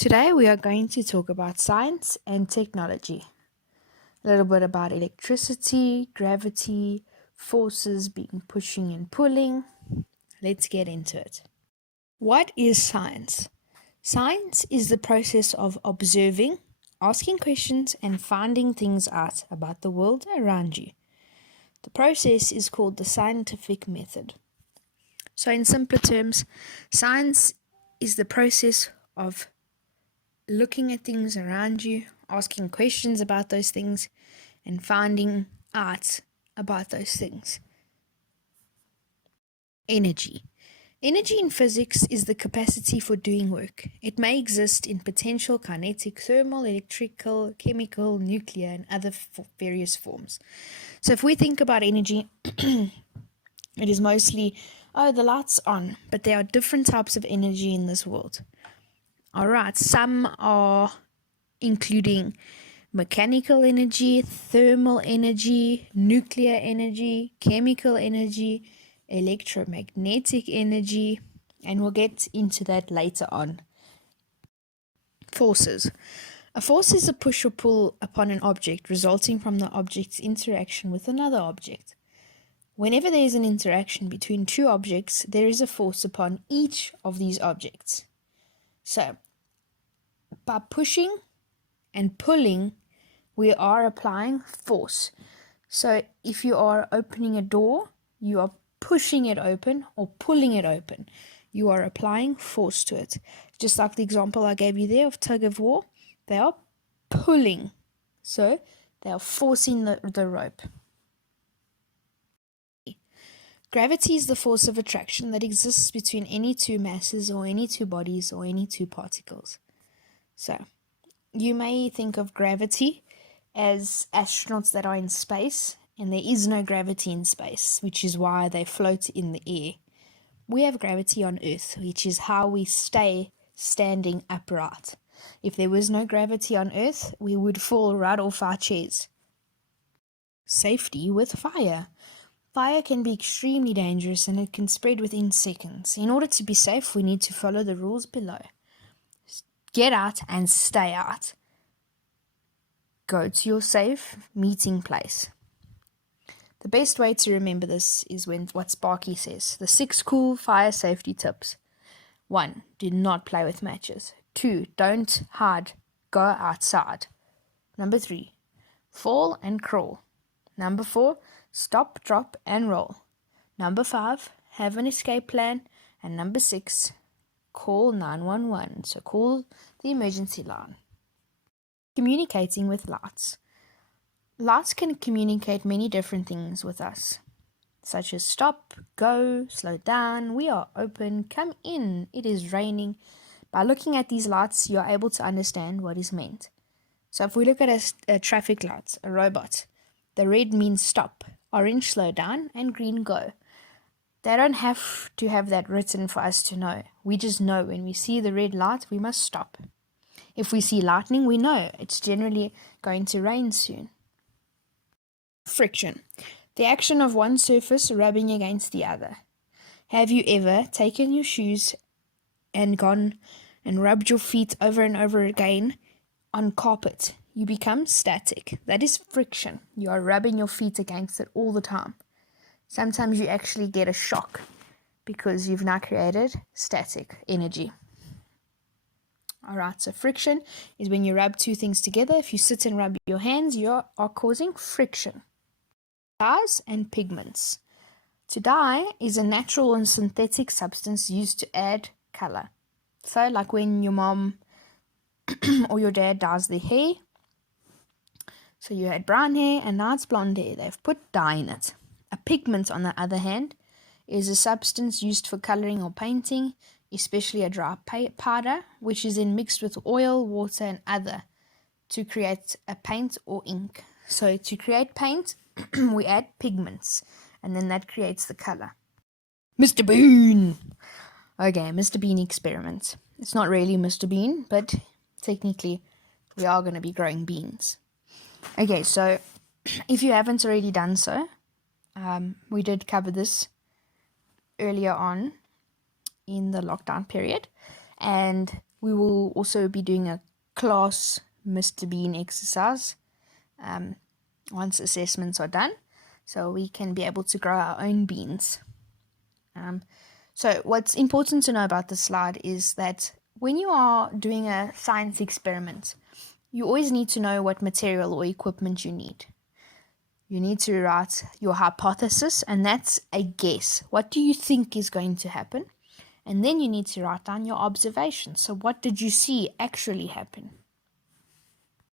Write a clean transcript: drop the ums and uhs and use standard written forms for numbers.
Today we are going to talk about science and technology. A little bit about electricity, gravity, forces being pushing and pulling. Let's get into it. What is science? Science is the process of observing, asking questions, and finding things out about the world around you. The process is called the scientific method. So, in simpler terms, science is the process of looking at things around you, asking questions about those things, and finding out about those things. Energy. Energy in physics is the capacity for doing work. It may exist in potential, kinetic, thermal, electrical, chemical, nuclear, and other various forms. So if we think about energy, it is mostly, the light's on, but there are different types of energy in this world. Alright, some are including mechanical energy, thermal energy, nuclear energy, chemical energy, electromagnetic energy, and we'll get into that later on. Forces. A force is a push or pull upon an object resulting from the object's interaction with another object. Whenever there is an interaction between two objects, there is a force upon each of these objects. So, by pushing and pulling, we are applying force. So if you are opening a door, you are pushing it open or pulling it open. You are applying force to it. Just like the example I gave you there of tug of war, they are pulling. So they are forcing the rope. Gravity is the force of attraction that exists between any two masses or any two bodies or any two particles. So you may think of gravity as astronauts that are in space, and there is no gravity in space, which is why they float in the air. We have gravity on Earth, which is how we stay standing upright. If there was no gravity on Earth, we would fall right off our chairs. Safety with fire. Fire can be extremely dangerous and it can spread within seconds. In order to be safe, we need to follow the rules below. Get out and stay out. Go to your safe meeting place. The best way to remember this is what Sparky says. The 6 cool fire safety tips. 1. Do not play with matches. 2. Don't hide. Go outside. Number 3. Fall and crawl. Number 4. Stop, drop, and roll. Number 5. Have an escape plan. And number 6. Call 911. So call the emergency line. Communicating with lights. Lights can communicate many different things with us, such as stop, go, slow down, we are open, come in, it is raining. By looking at these lights, you are able to understand what is meant. So if we look at a traffic light, a robot, the red means stop, orange slow down, and green go. They don't have to have that written for us to know. We just know when we see the red light, we must stop. If we see lightning, we know it's generally going to rain soon. Friction. The action of one surface rubbing against the other. Have you ever taken your shoes and gone and rubbed your feet over and over again on carpet? You become static. That is friction. You are rubbing your feet against it all the time. Sometimes you actually get a shock because you've now created static energy. Alright, so friction is when you rub two things together. If you sit and rub your hands, you are causing friction. Dyes and pigments. To dye is a natural and synthetic substance used to add color. So like when your mom or your dad dyes their hair. So you had brown hair and now it's blonde hair. They've put dye in it. A pigment, on the other hand, is a substance used for coloring or painting, especially a dry powder, which is then mixed with oil, water, and other to create a paint or ink. So to create paint, we add pigments, and then that creates the color. Mr. Bean! Okay, Mr. Bean experiment. It's not really Mr. Bean, but technically we are going to be growing beans. Okay, so if you haven't already done so, we did cover this earlier on in the lockdown period, and We will also be doing a class Mr. Bean exercise once assessments are done, so we can be able to grow our own beans. So what's important to know about this slide is that when you are doing a science experiment, you always need to know what material or equipment you need. You need to write your hypothesis, and that's a guess. What do you think is going to happen? And then you need to write down your observations. So what did you see actually happen?